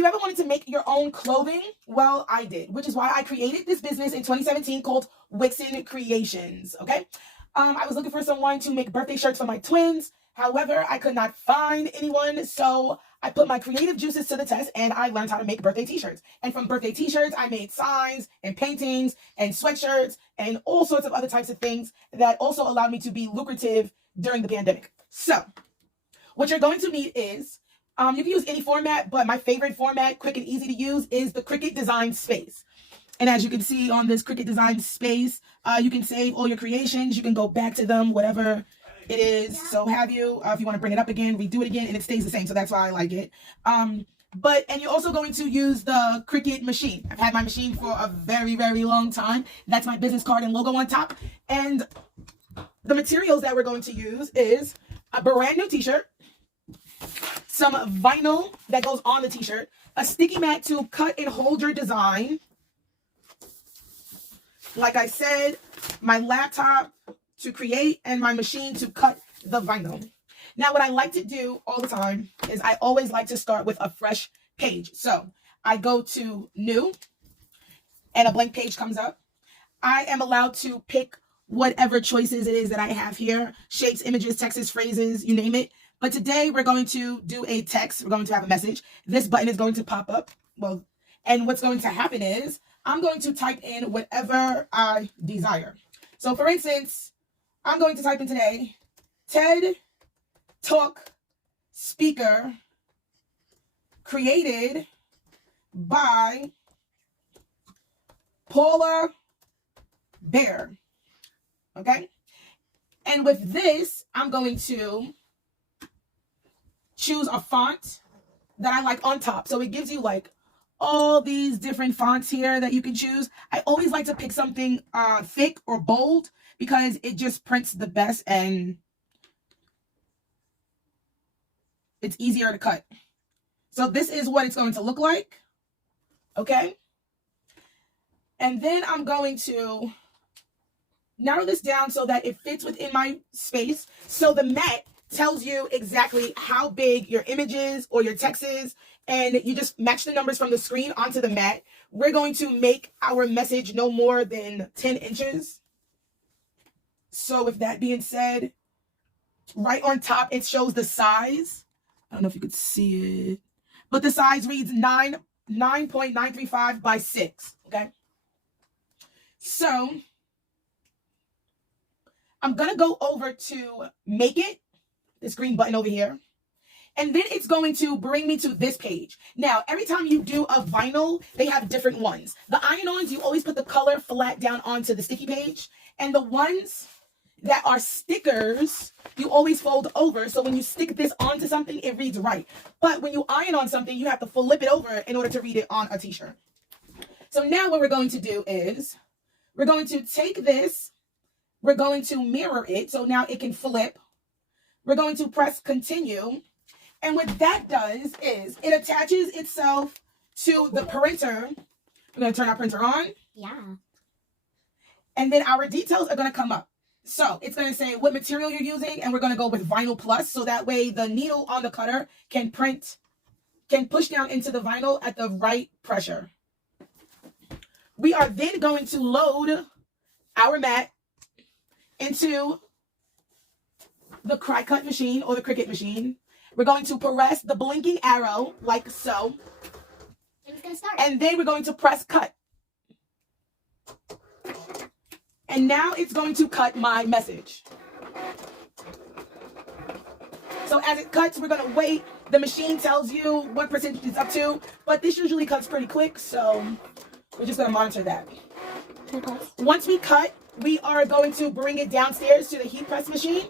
you ever wanted to make your own clothing? Well, I did, which is why I created this business in 2017 called Wixen Creations, okay? I was looking for someone to make birthday shirts for my twins. However, I could not find anyone, so I put my creative juices to the test and I learned how to make birthday t-shirts. And from birthday t-shirts, I made signs and paintings and sweatshirts and all sorts of other types of things that also allowed me to be lucrative during the pandemic. So what you're going to need is, you can use any format, but my favorite format, quick and easy to use, is the Cricut Design Space. And as you can see on this Cricut Design Space, you can save all your creations. You can go back to them, whatever it is. So have you, if you want to bring it up again, redo it again, and it stays the same. So that's why I like it. And you're also going to use the Cricut machine. I've had my machine for a very, very long time. That's my business card and logo on top. And the materials that we're going to use is a brand new t-shirt, some vinyl that goes on the t-shirt, a sticky mat to cut and hold your design. Like I said, my laptop to create and my machine to cut the vinyl. Now, what I like to do all the time is I always like to start with a fresh page. So I go to new and a blank page comes up. I am allowed to pick whatever choices it is that I have here, shapes, images, texts, phrases, you name it. But today we're going to do a text. We're going to have a message. This button is going to pop up. Well, and what's going to happen is I'm going to type in whatever I desire. So for instance, I'm going to type in today, TED Talk speaker created by Paula Bear. Okay. And with this, I'm going to choose a font that I like on top. So it gives you like all these different fonts here that you can choose. I always like to pick something thick or bold because it just prints the best and it's easier to cut. So this is what it's going to look like. Okay. And then I'm going to narrow this down so that it fits within my space. So the mat tells you exactly how big your image is or your text is, and you just match the numbers from the screen onto the mat. We're going to make our message no more than 10 inches. So with that being said, right on top, it shows the size. I don't know if you could see it, but the size reads 9.935 by 6, okay? So I'm going to go over to make it, this green button over here. And then it's going to bring me to this page. Now, every time you do a vinyl, they have different ones. The iron-ons, you always put the color flat down onto the sticky page. And the ones that are stickers, you always fold over. So when you stick this onto something, it reads right. But when you iron on something, you have to flip it over in order to read it on a t-shirt. So now what we're going to do is we're going to take this, we're going to mirror it. So now it can flip. We're going to press continue. And what that does is it attaches itself to the printer. We're going to turn our printer on. Yeah. And then our details are going to come up. So it's going to say what material you're using. And we're going to go with Vinyl Plus. So that way the needle on the cutter can push down into the vinyl at the right pressure. We are then going to load our mat into the Cricut machine or the Cricut machine. We're going to press the blinking arrow like so. It's gonna start. And then we're going to press cut. And now it's going to cut my message. So as it cuts, we're going to wait. The machine tells you what percentage it's up to, but this usually cuts pretty quick, so we're just going to monitor that. Once we cut, we are going to bring it downstairs to the heat press machine.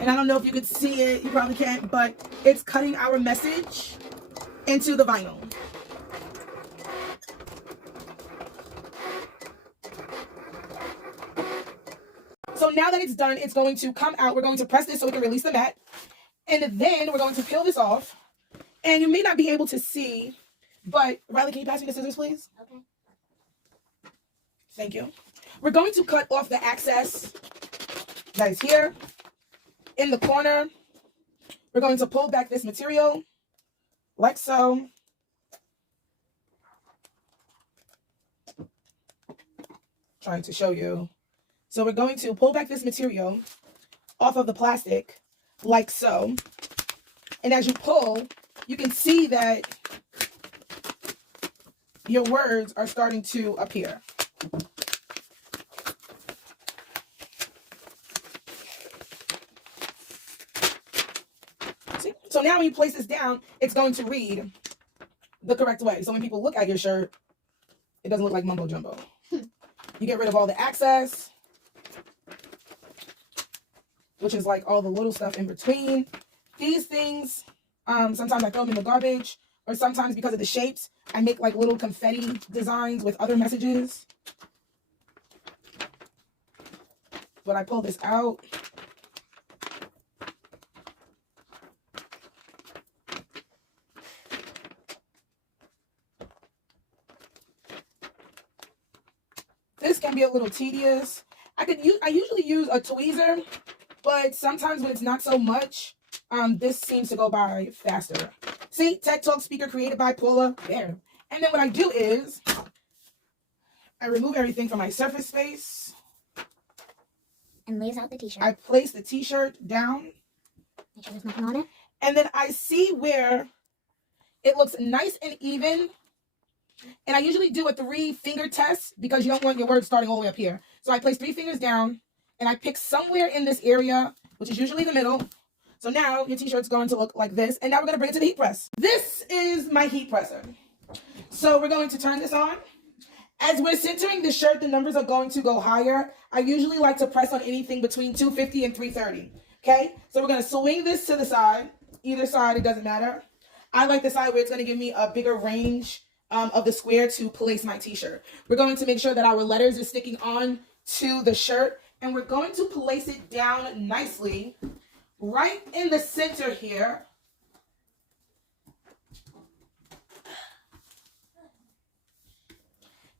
And I don't know if you could see it, you probably can't, but it's cutting our message into the vinyl. So now that it's done, it's going to come out. We're going to press this so we can release the mat. And then we're going to peel this off. And you may not be able to see, but Riley, can you pass me the scissors, please? Okay. Thank you. We're going to cut off the excess that is here. in the corner, we're going to pull back this material like so. Trying to show you. So we're going to pull back this material off of the plastic like so. And as you pull, you can see that your words are starting to appear. See? So now when you place this down, it's going to read the correct way. So when people look at your shirt, it doesn't look like mumbo jumbo. You get rid of all the excess, which is like all the little stuff in between. These things, sometimes I throw them in the garbage, or sometimes because of the shapes, I make like little confetti designs with other messages. When I pull this out, this can be a little tedious. I usually use a tweezer, but sometimes when it's not so much, this seems to go by faster. See, TED Talk speaker created by Paula Bear. And then what I do is I remove everything from my surface space. And lays out the t-shirt. I place the t-shirt down. Make sure there's nothing on it. And then I see where it looks nice and even. And I usually do a 3-finger test because you don't want your words starting all the way up here. So I place 3 fingers down and I pick somewhere in this area, which is usually the middle. So now your t-shirt's going to look like this. And now we're going to bring it to the heat press. This is my heat presser. So we're going to turn this on. As we're centering the shirt, the numbers are going to go higher. I usually like to press on anything between 250 and 330. Okay? So we're going to swing this to the side. Either side, it doesn't matter. I like the side where it's going to give me a bigger range of the square to place my t-shirt. We're going to make sure that our letters are sticking on to the shirt. And we're going to place it down nicely right in the center here.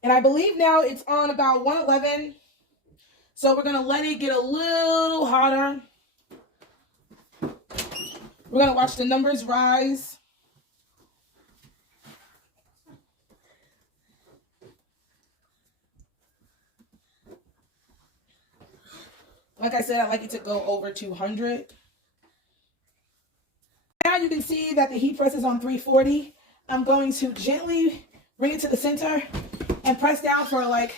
And I believe now it's on about 111. So we're going to let it get a little hotter. We're going to watch the numbers rise. Like I said, I like it to go over 200. Now you can see that the heat press is on 340. I'm going to gently bring it to the center and press down for like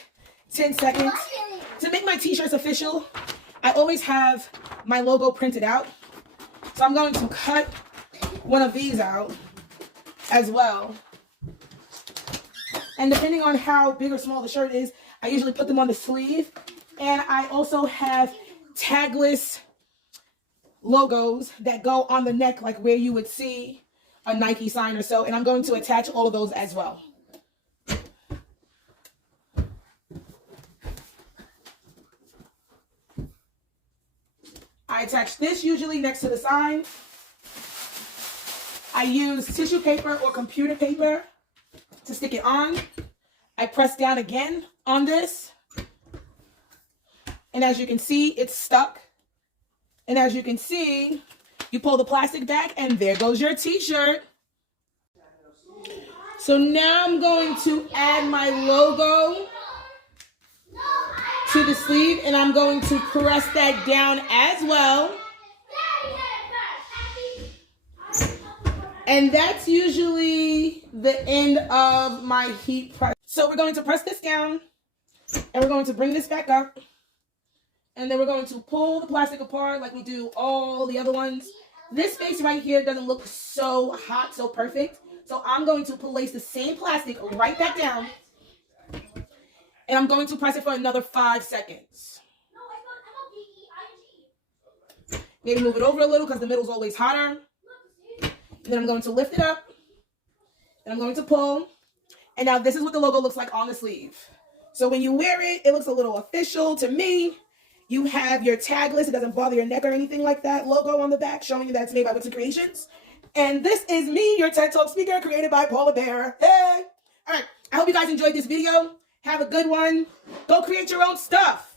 10 seconds. To make my t-shirts official, I always have my logo printed out. So I'm going to cut one of these out as well. And depending on how big or small the shirt is, I usually put them on the sleeve. And I also have tagless logos that go on the neck, like where you would see a Nike sign or so. And I'm going to attach all of those as well. I attach this usually next to the sign. I use tissue paper or computer paper to stick it on. I press down again on this. And as you can see, it's stuck. And as you can see, you pull the plastic back and there goes your t-shirt. So now I'm going to add my logo to the sleeve and I'm going to press that down as well. And that's usually the end of my heat press. So we're going to press this down and we're going to bring this back up. And then we're going to pull the plastic apart like we do all the other ones. This space right here doesn't look so hot, so perfect. So I'm going to place the same plastic right back down. And I'm going to press it for another 5 seconds. Maybe move it over a little because the middle is always hotter. And then I'm going to lift it up. And I'm going to pull. And now this is what the logo looks like on the sleeve. So when you wear it, it looks a little official to me. You have your tagless, it doesn't bother your neck or anything like that, logo on the back showing you that it's made by Creatio Creations. And this is me, your TED Talk speaker, created by Paula Bear. Hey! All right, I hope you guys enjoyed this video. Have a good one. Go create your own stuff.